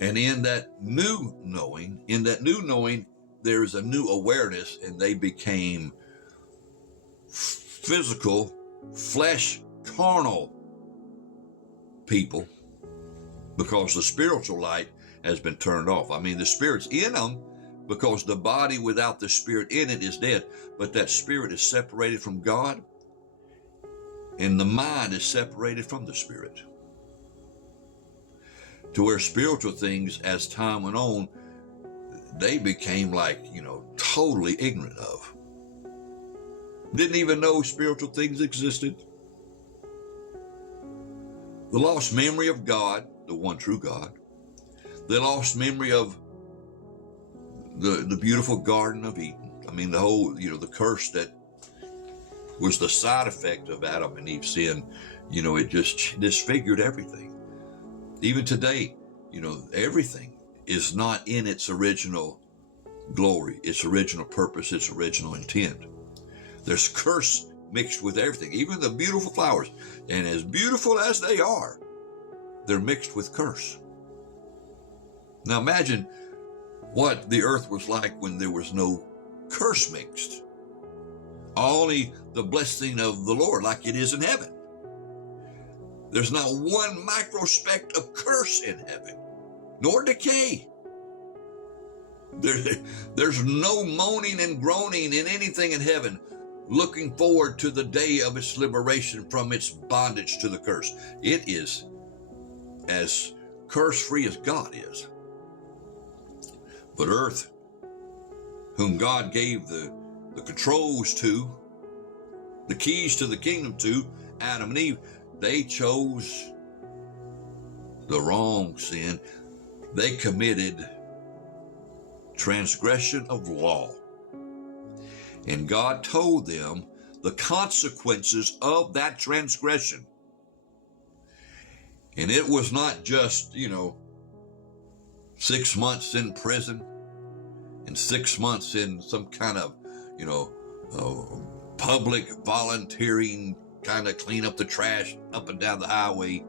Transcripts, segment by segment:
And in that new knowing, there's a new awareness, and they became physical, flesh, carnal people, because the spiritual light has been turned off. I mean, the spirit's in them, because the body without the spirit in it is dead, but that spirit is separated from God, and the mind is separated from the spirit. To where spiritual things, as time went on, they became totally ignorant of. Didn't even know spiritual things existed. The lost memory of God, the one true God. The lost memory of the beautiful Garden of Eden. I mean, the whole, the curse that was the side effect of Adam and Eve's sin. It just disfigured everything. Even today, everything is not in its original glory, its original purpose, its original intent. There's curse mixed with everything, even the beautiful flowers. And as beautiful as they are, they're mixed with curse. Now imagine what the earth was like when there was no curse mixed. Only the blessing of the Lord, like it is in heaven. There's not one microspeck of curse in heaven, nor decay. There's no moaning and groaning in anything in heaven, looking forward to the day of its liberation from its bondage to the curse. It is as curse-free as God is. But earth, whom God gave the controls to, the keys to the kingdom to, Adam and Eve, they chose the wrong sin. They committed transgression of law. And God told them the consequences of that transgression. And it was not just, 6 months in prison and 6 months in some kind of, public volunteering, kind of clean up the trash up and down the highway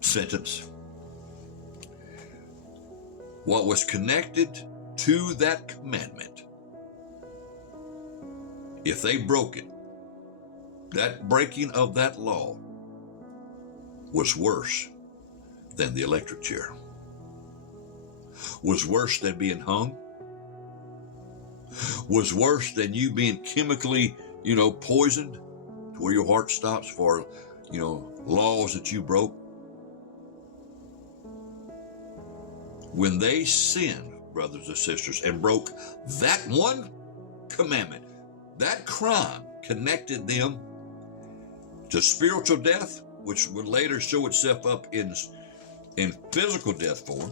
sentence. What was connected to that commandment, if they broke it, that breaking of that law was worse than the electric chair, was worse than being hung, was worse than you being chemically, poisoned to where your heart stops for, laws that you broke. When they sinned, brothers and sisters, and broke that one commandment, that crime connected them to spiritual death, which would later show itself up in physical death form,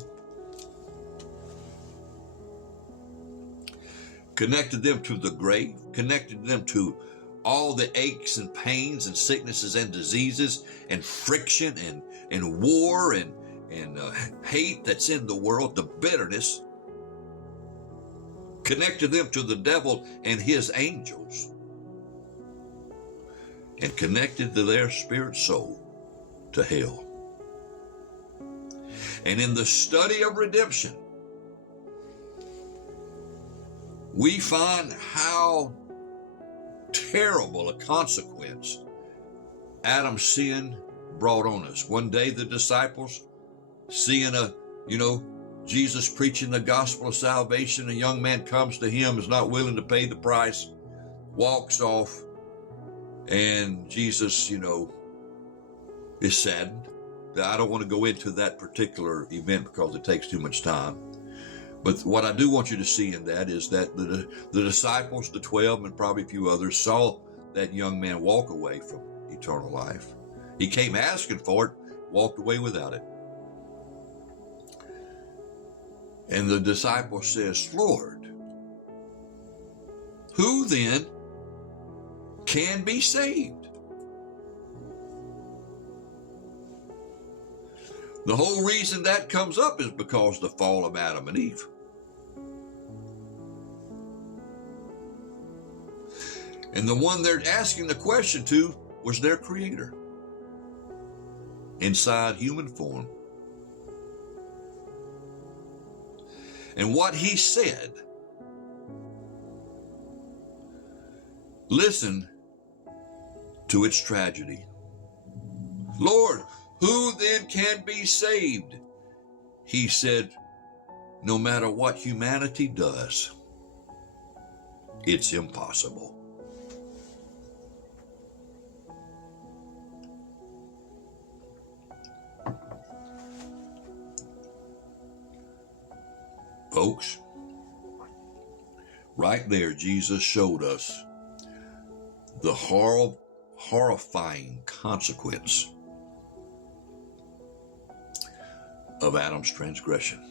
connected them to the grave, connected them to all the aches and pains and sicknesses and diseases and friction and war and hate that's in the world, the bitterness, connected them to the devil and his angels, and connected to their spirit soul to hell. And in the study of redemption, we find how terrible a consequence Adam's sin brought on us. One day the disciples, seeing Jesus preaching the gospel of salvation, a young man comes to him, is not willing to pay the price, walks off, and Jesus, is saddened. I don't want to go into that particular event because it takes too much time. But what I do want you to see in that is that the disciples, the 12, and probably a few others, saw that young man walk away from eternal life. He came asking for it, walked away without it. And the disciple says, Lord, who then can be saved? The whole reason that comes up is because the fall of Adam and Eve. And the one they're asking the question to was their creator, inside human form, and what he said, listen to its tragedy. Lord, who then can be saved? He said, no matter what humanity does, it's impossible. Folks, right there, Jesus showed us the horrifying consequence of Adam's transgression.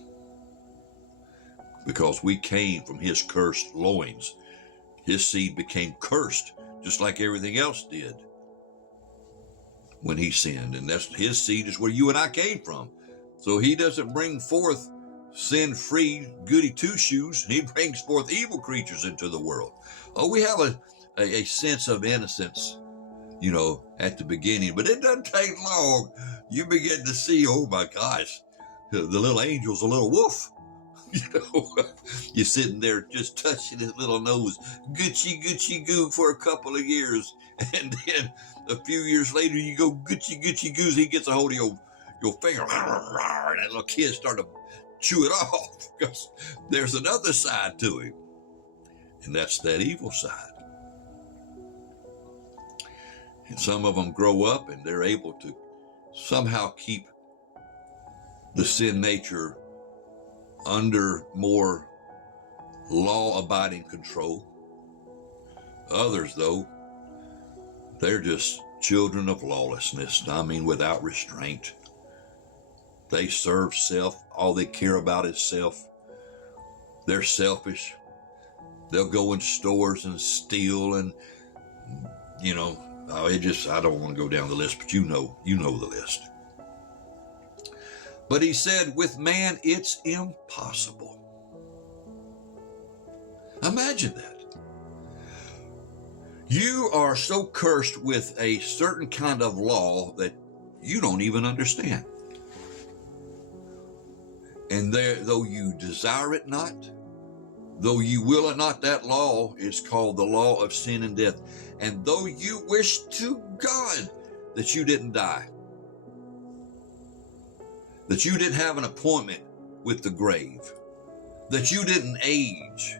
Because we came from his cursed loins. His seed became cursed, just like everything else did when he sinned. And that's his seed is where you and I came from. So he doesn't bring forth sin-free goody two-shoes. He brings forth evil creatures into the world. Oh, we have a sense of innocence, you know, at the beginning, but it doesn't take long. You begin to see, oh my gosh, the little angel's a little wolf. You know, you're sitting there just touching his little nose, Gucci, Gucci, goo for a couple of years. And then a few years later, you go Gucci, Gucci, goose. He gets a hold of your finger. And that little kid start to chew it off because there's another side to him. And that's that evil side. And some of them grow up and they're able to somehow keep the sin nature under more law-abiding control. Others, though, they're just children of lawlessness. I mean, without restraint. They serve self. All they care about is self. They're selfish. They'll go in stores and steal and, you know, I don't want to go down the list, but you know the list. But he said, with man, it's impossible. Imagine that. You are so cursed with a certain kind of law that you don't even understand. And though you desire it not, though you will it not, that law is called the law of sin and death. And though you wish to God that you didn't die, that you didn't have an appointment with the grave, that you didn't age,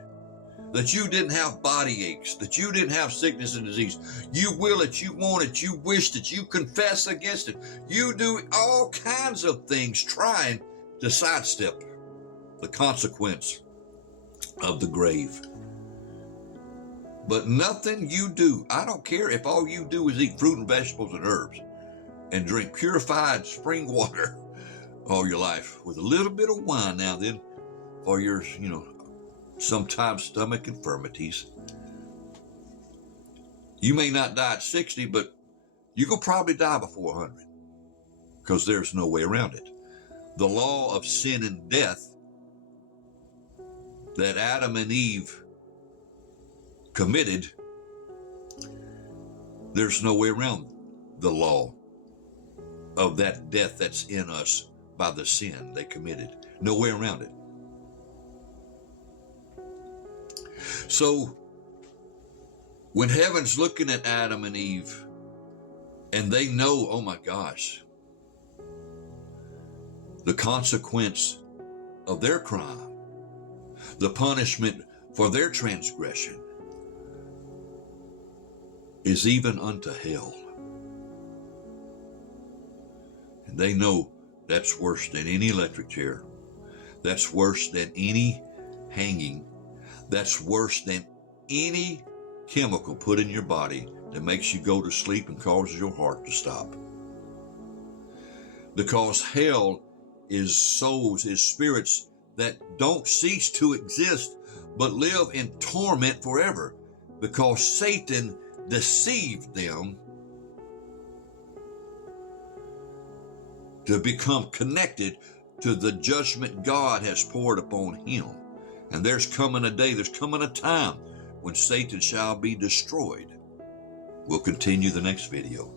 that you didn't have body aches, that you didn't have sickness and disease. You will it, you want it, you wish it, you confess against it. You do all kinds of things trying to sidestep the consequence of the grave. But nothing you do, I don't care if all you do is eat fruit and vegetables and herbs and drink purified spring water all your life with a little bit of wine now then for your, sometimes stomach infirmities. You may not die at 60, but you will probably die before 100 because there's no way around it. The law of sin and death that Adam and Eve committed, there's no way around the law of that death that's in us by the sin they committed. No way around it. So when heaven's looking at Adam and Eve and they know, oh my gosh, the consequence of their crime, the punishment for their transgression is even unto hell. And they know that's worse than any electric chair. That's worse than any hanging. That's worse than any chemical put in your body that makes you go to sleep and causes your heart to stop. Because hell is souls, is spirits that don't cease to exist, but live in torment forever because Satan deceived them to become connected to the judgment God has poured upon him. And there's coming a day, there's coming a time when Satan shall be destroyed. We'll continue the next video.